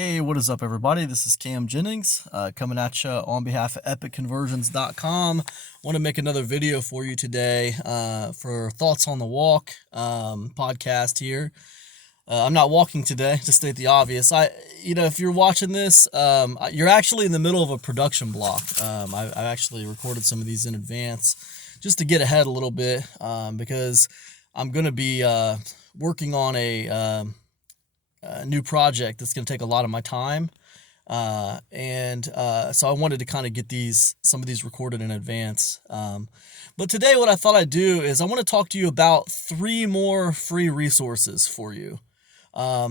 Hey, what is up, everybody? This is Cam Jennings coming at you on behalf of EpicConversions.com. Want to make another video for you today for Thoughts on the Walk podcast here. I'm not walking today, to state the obvious. If you're watching this, you're actually in the middle of a production block. I've actually recorded some of these in advance just to get ahead a little bit because I'm going to be working on a new project that's going to take a lot of my time. So I wanted to kind of get some of these recorded in advance. But today what I thought I'd do is I want to talk to you about 3 more free resources for you. A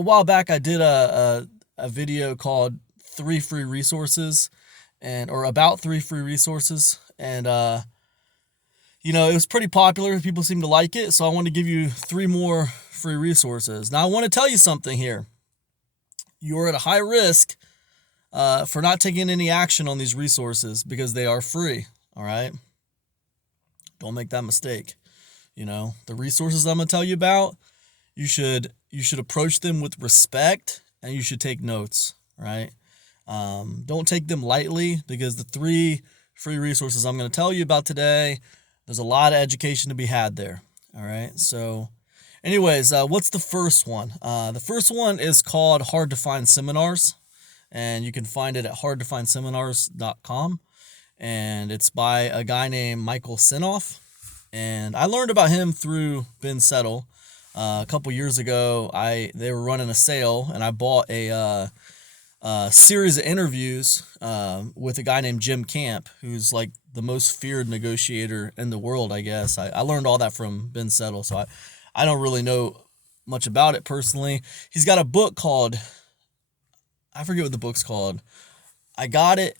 while back I did a video called 3 free resources or about 3 free resources. And, it was pretty popular. People seemed to like it. So I want to give you 3 more free resources. Now I want to tell you something here. You're at a high risk for not taking any action on these resources because they are free. All right. Don't make that mistake. The resources I'm going to tell you about, you should approach them with respect and you should take notes. Right. Don't take them lightly because the 3 free resources I'm going to tell you about today, there's a lot of education to be had there. All right. So anyways, what's the first one? The first one is called Hard to Find Seminars, and you can find it at hardtofindseminars.com, and it's by a guy named Michael Senoff, and I learned about him through Ben Settle. A couple years ago, they were running a sale, and I bought a series of interviews with a guy named Jim Camp, who's like the most feared negotiator in the world, I guess. I learned all that from Ben Settle, so I don't really know much about it personally. He's got a book called, I forget what the book's called. I got it.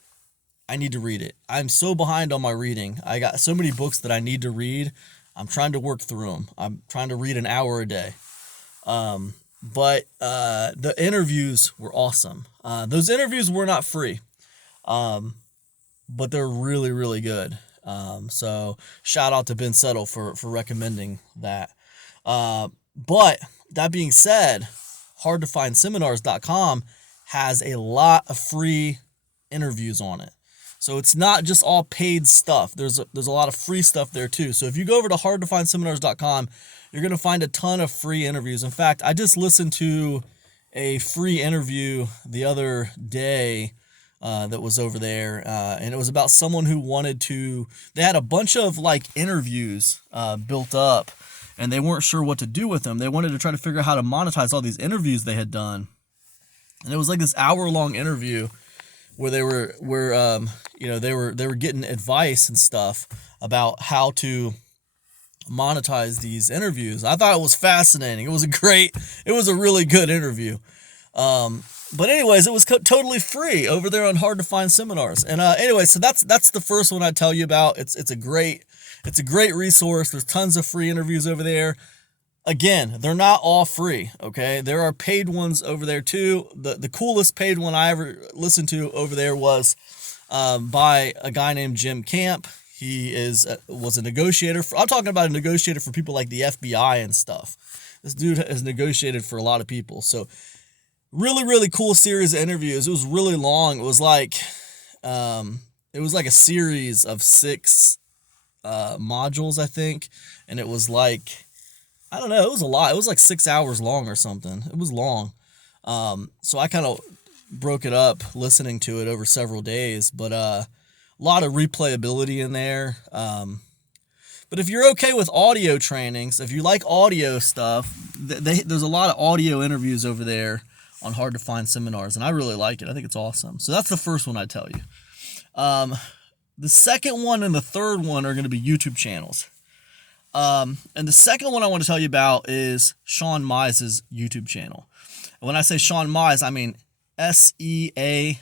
I need to read it. I'm so behind on my reading. I got so many books that I need to read. I'm trying to work through them. I'm trying to read an hour a day. But the interviews were awesome. Those interviews were not free, but they're really, really good. So shout out to Ben Settle for recommending that. But that being said, hardtofindseminars.com has a lot of free interviews on it. So it's not just all paid stuff. There's a lot of free stuff there too. So if you go over to hardtofindseminars.com, you're going to find a ton of free interviews. In fact, I just listened to a free interview the other day that was over there, and it was about someone who they had a bunch of interviews built up, and they weren't sure what to do with them. They wanted to try to figure out how to monetize all these interviews they had done. And it was like this hour-long interview where they were getting advice and stuff about how to monetize these interviews. I thought it was fascinating. It was a really good interview. But anyways, it was totally free over there on Hard to Find Seminars. And anyway, so that's the first one I tell you about. It's a great resource. There's tons of free interviews over there. Again, they're not all free, okay? There are paid ones over there too. The coolest paid one I ever listened to over there was by a guy named Jim Camp. He was a negotiator. I'm talking about a negotiator for people like the FBI and stuff. This dude has negotiated for a lot of people. So really, really cool series of interviews. It was really long. It was like a series of 6 modules, I think. And it was like, I don't know, it was a lot. It was like 6 hours long or something. It was long. So I kind of broke it up listening to it over several days, but a lot of replayability in there. But if you're okay with audio trainings, if you like audio stuff, there's a lot of audio interviews over there on Hard to Find Seminars, and I really like it. I think it's awesome. So that's the first one I tell you. The second one and the third one are going to be YouTube channels. And the second one I want to tell you about is Sean Mize's YouTube channel. And when I say Sean Mize, I mean SeanMize.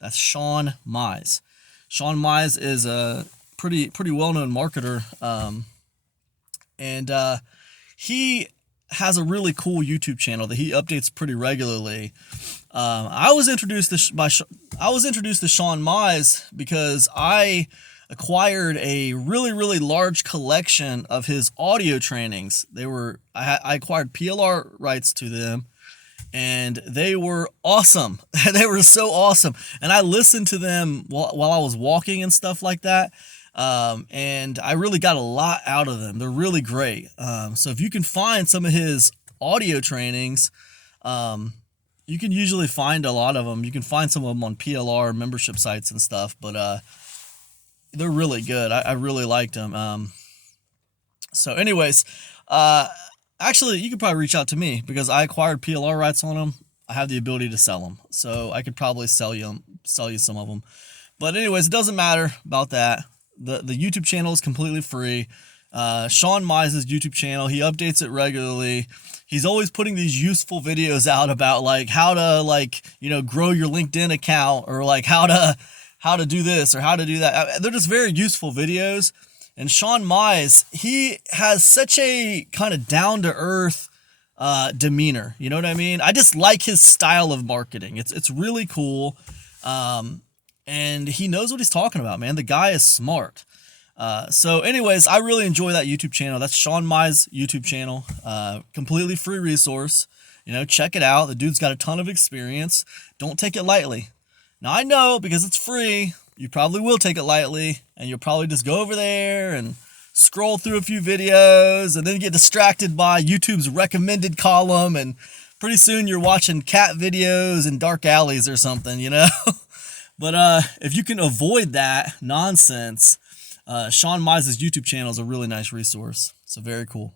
That's Sean Mize. Sean Mize is a pretty well-known marketer, and he has a really cool YouTube channel that he updates pretty regularly. I was introduced to Sean Mize because I acquired a really, really large collection of his audio trainings. I acquired PLR rights to them, and they were awesome. They were so awesome. And I listened to them while I was walking and stuff like that. And I really got a lot out of them. They're really great. So if you can find some of his audio trainings, you can usually find a lot of them. You can find some of them on PLR membership sites and stuff, but they're really good. I really liked them. So anyways, actually, you could probably reach out to me because I acquired PLR rights on them. I have the ability to sell them, so I could probably sell you some of them. But anyways, it doesn't matter about that. The YouTube channel is completely free. Sean Mize's YouTube channel, he updates it regularly. He's always putting these useful videos out about like how to grow your LinkedIn account, or like how to do this or how to do that. They're just very useful videos. And Sean Mize, he has such a kind of down-to-earth demeanor. You know what I mean? I just like his style of marketing. It's really cool. And he knows what he's talking about, man. The guy is smart. So anyways, I really enjoy that YouTube channel. That's Sean Mize YouTube channel. Completely free resource. Check it out. The dude's got a ton of experience. Don't take it lightly. Now I know because it's free, you probably will take it lightly, and you'll probably just go over there and scroll through a few videos and then get distracted by YouTube's recommended column, and pretty soon you're watching cat videos in dark alleys or something, But if you can avoid that nonsense, Sean Mize's YouTube channel is a really nice resource. So very cool.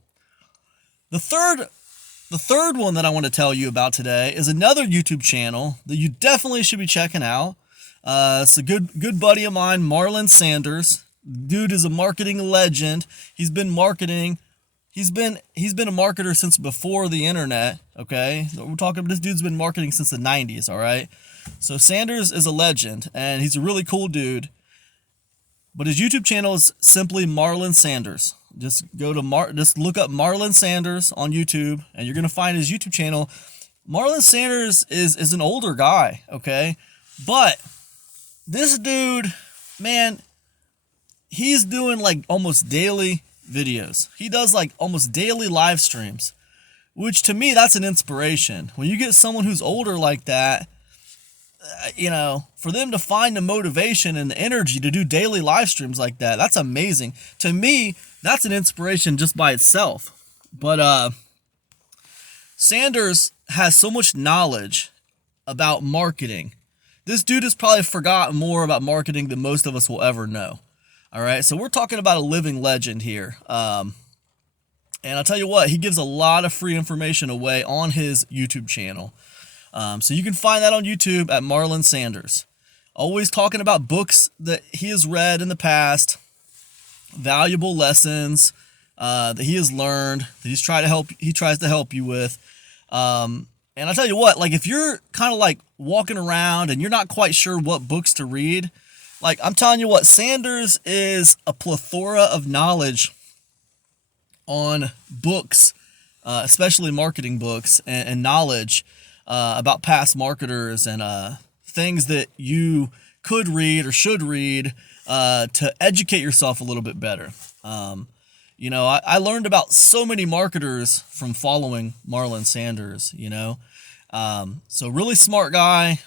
The third one that I want to tell you about today is another YouTube channel that you definitely should be checking out. It's a good buddy of mine, Marlon Sanders. Dude is a marketing legend. He's been marketing. He's been a marketer since before the internet. Okay, we're talking. This dude's been marketing since the 90s. All right. So Sanders is a legend, and he's a really cool dude. But his YouTube channel is simply Marlon Sanders. Just go to just look up Marlon Sanders on YouTube, and you're gonna find his YouTube channel. Marlon Sanders is an older guy, okay? But this dude, man, he's doing like almost daily videos. He does like almost daily live streams, which to me, that's an inspiration. When you get someone who's older like that, for them to find the motivation and the energy to do daily live streams like that, that's amazing. To me, that's an inspiration just by itself. But Sanders has so much knowledge about marketing. This dude has probably forgotten more about marketing than most of us will ever know. All right, so we're talking about a living legend here. And I'll tell you what, he gives a lot of free information away on his YouTube channel. So you can find that on YouTube at Marlon Sanders. Always talking about books that he has read in the past, valuable lessons that he has learned, that he tries to help you with. And I'll tell you what, like if you're kind of like walking around and you're not quite sure what books to read, like I'm telling you what, Sanders is a plethora of knowledge on books, especially marketing books and knowledge about past marketers and things that you could read or should read to educate yourself a little bit better. I learned about so many marketers from following Marlon Sanders, So really smart guy,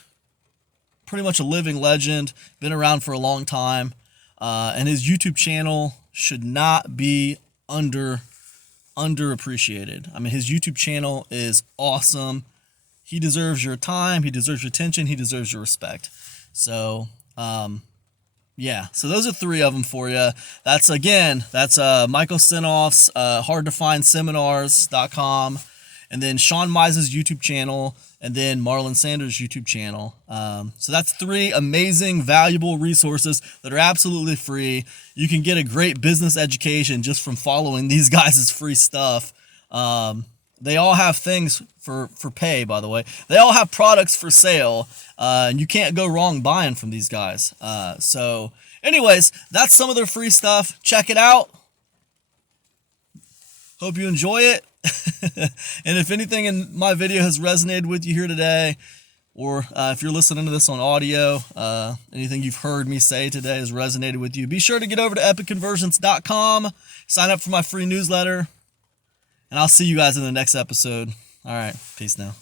pretty much a living legend, been around for a long time. And his YouTube channel should not be underappreciated. I mean, his YouTube channel is awesome. He deserves your time. He deserves your attention. He deserves your respect. So, yeah. So those are three of them for you. That's Michael Sinoff's hardtofindseminars.com, and then Sean Mize's YouTube channel, and then Marlon Sanders' YouTube channel. So that's three amazing, valuable resources that are absolutely free. You can get a great business education just from following these guys' free stuff. They all have things for pay, by the way. They all have products for sale, and you can't go wrong buying from these guys. So anyways, that's some of their free stuff. Check it out. Hope you enjoy it. And if anything in my video has resonated with you here today, or if you're listening to this on audio, anything you've heard me say today has resonated with you, be sure to get over to epicconversions.com, sign up for my free newsletter, and I'll see you guys in the next episode. All right, peace now.